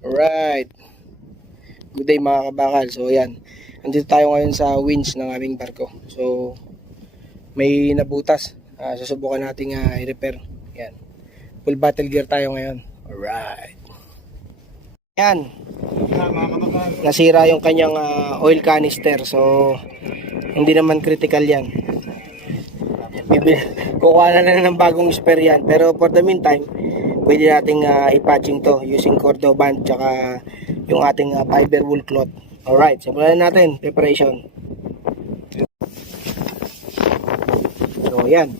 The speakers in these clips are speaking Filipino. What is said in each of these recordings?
Alright. Good day mga kabakal. So yan. Andito tayo ngayon sa winch ng aming barko. So may nabutas. Susubukan nating i-repair. Yan. Full battle gear tayo ngayon. Alright. Yan. Nasira yung kanyang oil canister. So hindi naman critical yan. Kukuha na ng bagong spare yan. Pero for the meantime, pwede nating i-patching to using Cordoban tsaka yung ating fiber wool cloth. Alright, simulan natin preparation. So yan.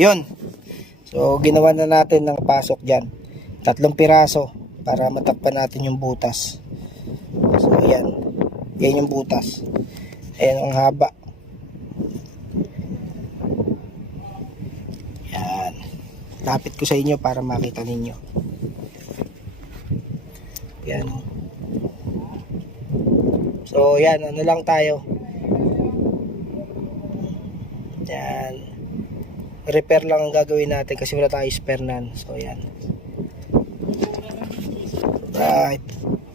Yun. So, ginawa na natin ng pasok dyan. 3 piraso para matakpan natin yung butas. So, yan. Yan yung butas. Ayan ang haba. Yan. Lapit ko sa inyo para makita ninyo. Yan. So, yan. Ano lang tayo. Yan. Repair lang ang gagawin natin kasi wala tayo spare nan. So yan. Right.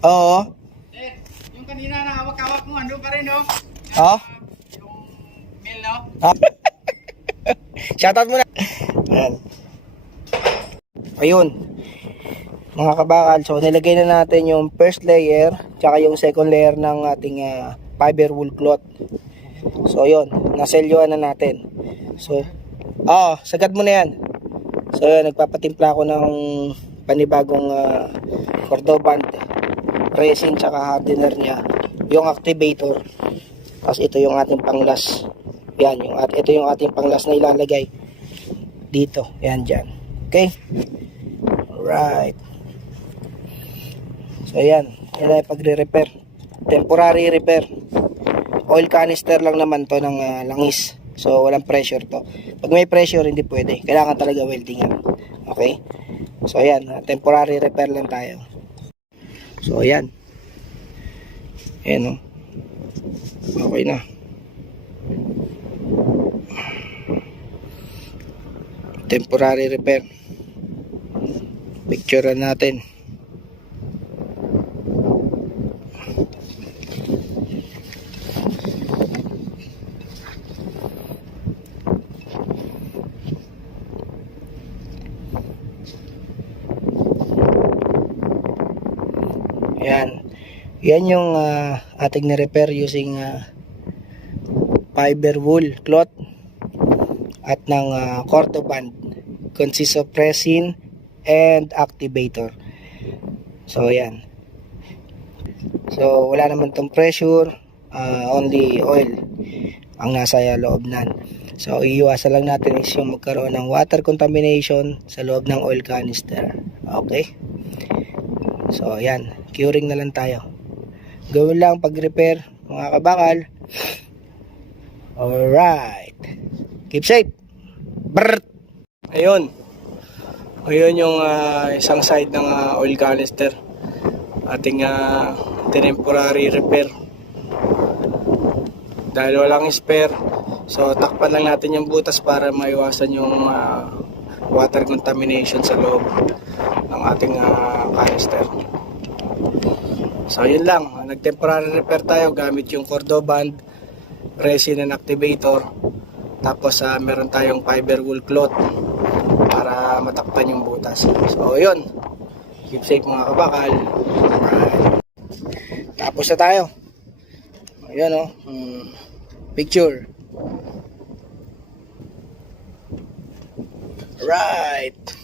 Oo. Yung kanina na hawak-hawak mo, ano pa rin, no? Oh? Yung mail, no? Shoutout muna. Ayan. Ayun. Mga kabakal, so nilagay na natin yung first layer tsaka yung second layer ng ating fiber wool cloth. So yun, naselyuan na natin. So sagad mo na yan. So yun, nagpapatimpla ako ng panibagong Cordoban resin tsaka hardener niya, yung activator. Tapos ito yung ating panglas. Yan, ito yung ating panglas na ilalagay dito. Yan dyan. Okay? Alright. So yan, yan ay pagre-repair. Temporary repair. Oil canister lang naman to ng langis. So walang pressure to. Pag may pressure hindi pwede. Kailangan talaga welding yan. Okay? So ayan, temporary repair lang tayo. So ayan. Ayan o. Okay na. Temporary repair. Picture natin. Ayan. Yan yung ating na-repair using fiber wool cloth at ng Cordoban. Consists of resin and activator. So ayan. So wala naman tong pressure, only oil ang nasa loob nan. So iiwasan lang natin is yung magkaroon ng water contamination sa loob ng oil canister. Okay? So ayan, curing na lang tayo. Gawin lang pag-repair mga kabakal. Alright. Keep safe. Brrrt. Ayun. Ayun yung isang side ng oil canister. Ating temporary repair. Dahil walang spare, so takpan lang natin yung butas para maiwasan yung water contamination sa loob ng ating canister. So yun lang, nag-temporary repair tayo gamit yung Cordoban resin and activator. Tapos meron tayong fiber wool cloth para matakpan yung butas. So yun, keep safe mga kabakal. Tapos na tayo. Ayan o, picture. Right.